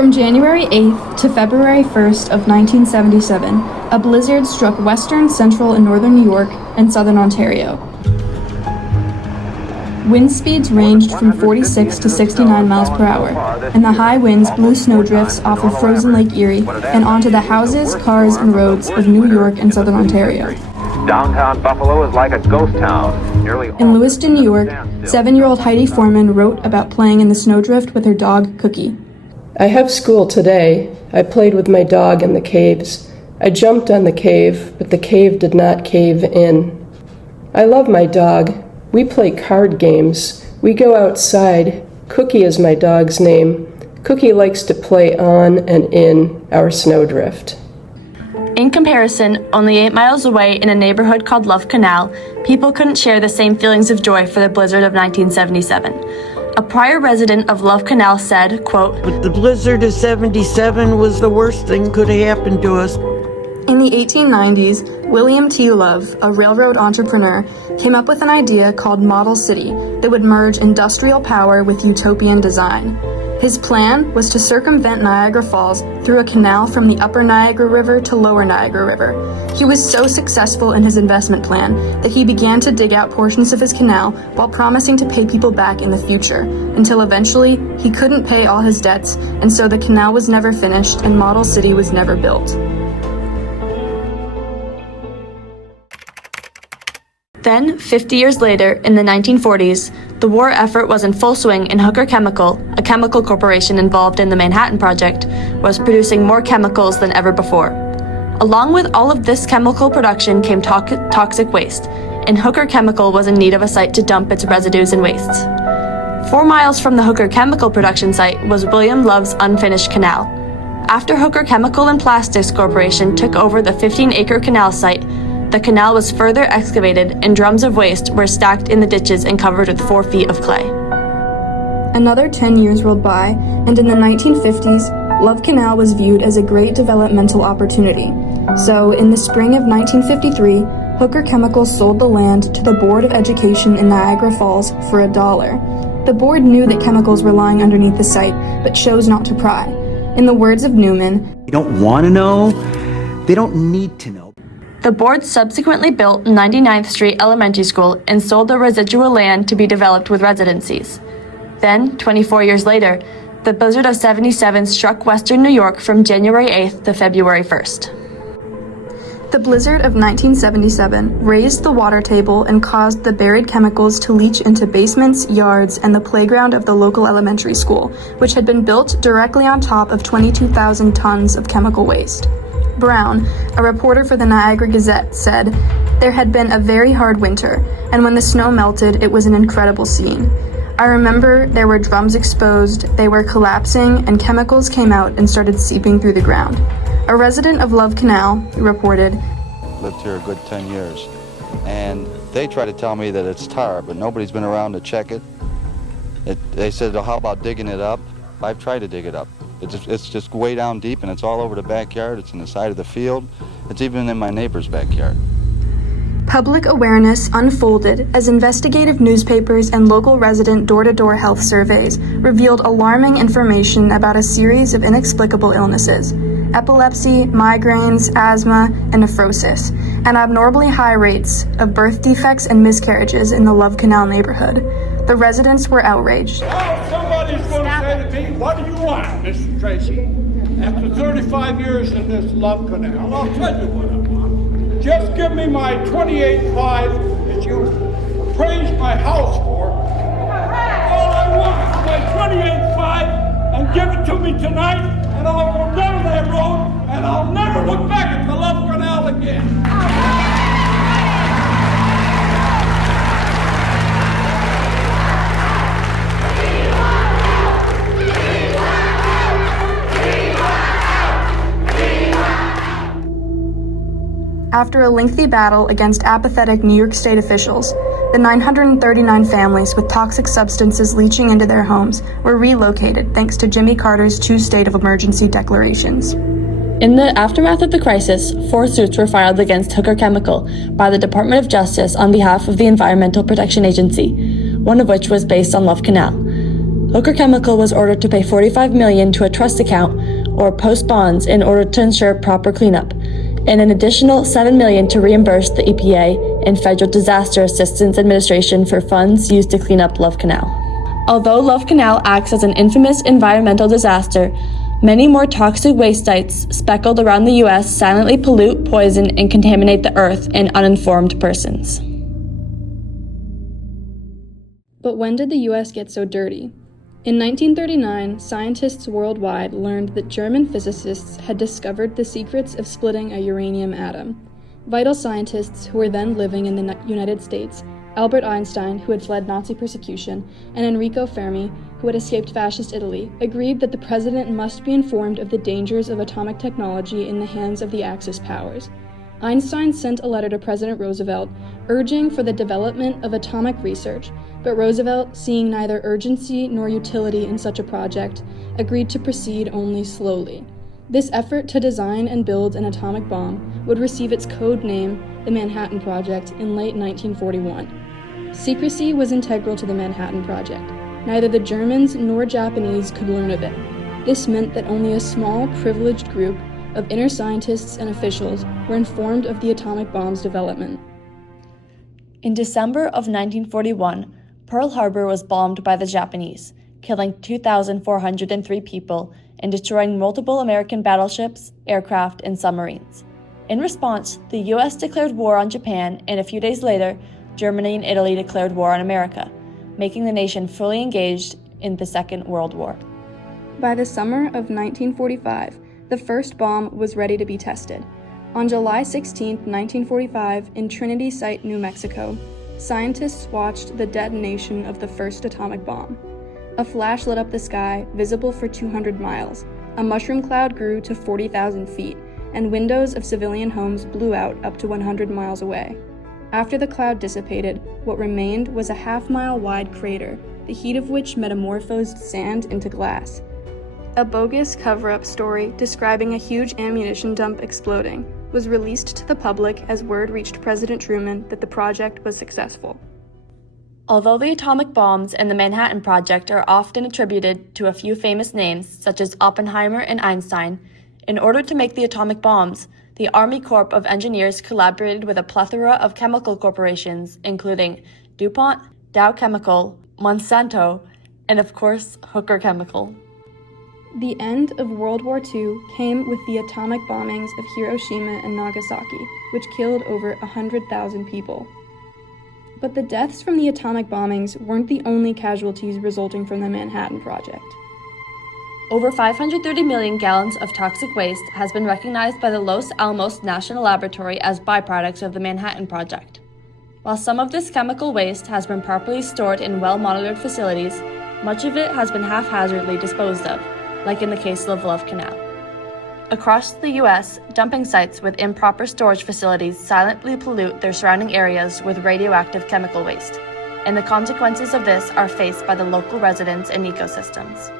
From January 8th to February 1st of 1977, a blizzard struck western, central, and northern New York and southern Ontario. Wind speeds ranged from 46 to 69 miles per hour, and the high winds blew snowdrifts off of frozen Lake Erie and onto the houses, cars, and roads of New York and southern Ontario. Downtown Buffalo is like a ghost town. In Lewiston, New York, 7-year-old Heidi Foreman wrote about playing in the snowdrift with her dog, Cookie. I have school today. I played with my dog in the caves. I jumped on the cave, but the cave did not cave in. I love my dog. We play card games. We go outside. Cookie is my dog's name. Cookie likes to play on and in our snowdrift. In comparison, only 8 miles away in a neighborhood called Love Canal, people couldn't share the same feelings of joy for the blizzard of 1977. A prior resident of Love Canal said, quote, "But the blizzard of 77 was the worst thing could have happened to us." In the 1890s, William T. Love, a railroad entrepreneur, came up with an idea called Model City that would merge industrial power with utopian design. His plan was to circumvent Niagara Falls through a canal from the Upper Niagara River to Lower Niagara River. He was so successful in his investment plan that he began to dig out portions of his canal while promising to pay people back in the future, until eventually he couldn't pay all his debts, and so the canal was never finished and Model City was never built. Then, 50 years later, in the 1940s, the war effort was in full swing and Hooker Chemical, a chemical corporation involved in the Manhattan Project, was producing more chemicals than ever before. Along with all of this chemical production came toxic waste, and Hooker Chemical was in need of a site to dump its residues and wastes. 4 miles from the Hooker Chemical production site was William Love's unfinished canal. After Hooker Chemical and Plastics Corporation took over the 15-acre canal site, the canal was further excavated and drums of waste were stacked in the ditches and covered with 4 feet of clay. Another 10 years rolled by, and in the 1950s, Love Canal was viewed as a great developmental opportunity. So, in the spring of 1953, Hooker Chemical sold the land to the Board of Education in Niagara Falls for $1. The board knew that chemicals were lying underneath the site, but chose not to pry. In the words of Newman, "They don't want to know, they don't need to know." The board subsequently built 99th Street Elementary School and sold the residual land to be developed with residencies. Then, 24 years later, the blizzard of 77 struck western New York from January 8th to February 1st. the blizzard of 1977 raised the water table and caused the buried chemicals to leach into basements, yards, and the playground of the local elementary school, which had been built directly on top of 22,000 tons of chemical waste. Brown, a reporter for the Niagara Gazette, said, "There had been a very hard winter, and when the snow melted, it was an incredible scene. I remember there were drums exposed, they were collapsing, and chemicals came out and started seeping through the ground." A resident of Love Canal reported, "Lived here a good 10 years, and they try to tell me that it's tar, but nobody's been around to check it. They said, oh, how about digging it up? I've tried to dig it up. It's just way down deep, and it's all over the backyard. It's in the side of the field. It's even in my neighbor's backyard." Public awareness unfolded as investigative newspapers and local resident door-to-door health surveys revealed alarming information about a series of inexplicable illnesses: epilepsy, migraines, asthma, and nephrosis, and abnormally high rates of birth defects and miscarriages in the Love Canal neighborhood. The residents were outraged. Now somebody's going to say to me, "What do you want, Mr. Tracy?" After 35 years in this Love Canal, I'll tell you what I want. Just give me my 28.5 that you appraised my house for. All I want is my 28.5 and give it to me tonight, and I'll go down that road, and I'll never look back at the Love Canal again. After a lengthy battle against apathetic New York State officials, the 939 families with toxic substances leaching into their homes were relocated thanks to Jimmy Carter's 2 state of emergency declarations. In the aftermath of the crisis, 4 suits were filed against Hooker Chemical by the Department of Justice on behalf of the Environmental Protection Agency, one of which was based on Love Canal. Hooker Chemical was ordered to pay $45 million to a trust account or post bonds in order to ensure proper cleanup, and an additional $7 million to reimburse the EPA and Federal Disaster Assistance Administration for funds used to clean up Love Canal. Although Love Canal acts as an infamous environmental disaster, many more toxic waste sites speckled around the U.S. silently pollute, poison, and contaminate the earth and uninformed persons. But when did the U.S. get so dirty? In 1939, scientists worldwide learned that German physicists had discovered the secrets of splitting a uranium atom. Vital scientists who were then living in the United States, Albert Einstein, who had fled Nazi persecution, and Enrico Fermi, who had escaped fascist Italy, agreed that the president must be informed of the dangers of atomic technology in the hands of the Axis powers. Einstein sent a letter to President Roosevelt urging for the development of atomic research, but Roosevelt, seeing neither urgency nor utility in such a project, agreed to proceed only slowly. This effort to design and build an atomic bomb would receive its code name, the Manhattan Project, in late 1941. Secrecy was integral to the Manhattan Project. Neither the Germans nor Japanese could learn of it. This meant that only a small, privileged group of inner scientists and officials were informed of the atomic bomb's development. In December of 1941, Pearl Harbor was bombed by the Japanese, killing 2,403 people and destroying multiple American battleships, aircraft, and submarines. In response, the U.S. declared war on Japan, and a few days later, Germany and Italy declared war on America, making the nation fully engaged in the Second World War. By the summer of 1945, the first bomb was ready to be tested. On July 16, 1945, in Trinity Site, New Mexico, scientists watched the detonation of the first atomic bomb. A flash lit up the sky, visible for 200 miles. A mushroom cloud grew to 40,000 feet, and windows of civilian homes blew out up to 100 miles away. After the cloud dissipated, what remained was a half-mile-wide crater, the heat of which metamorphosed sand into glass. A bogus cover-up story describing a huge ammunition dump exploding was released to the public as word reached President Truman that the project was successful. Although the atomic bombs and the Manhattan Project are often attributed to a few famous names, such as Oppenheimer and Einstein, in order to make the atomic bombs, the Army Corps of Engineers collaborated with a plethora of chemical corporations, including DuPont, Dow Chemical, Monsanto, and of course, Hooker Chemical. The end of World War II came with the atomic bombings of Hiroshima and Nagasaki, which killed over 100,000 people. But the deaths from the atomic bombings weren't the only casualties resulting from the Manhattan Project. Over 530 million gallons of toxic waste has been recognized by the Los Alamos National Laboratory as byproducts of the Manhattan Project. While some of this chemical waste has been properly stored in well-monitored facilities, much of it has been haphazardly disposed of, like in the case of Love Canal. Across the U.S., dumping sites with improper storage facilities silently pollute their surrounding areas with radioactive chemical waste, and the consequences of this are faced by the local residents and ecosystems.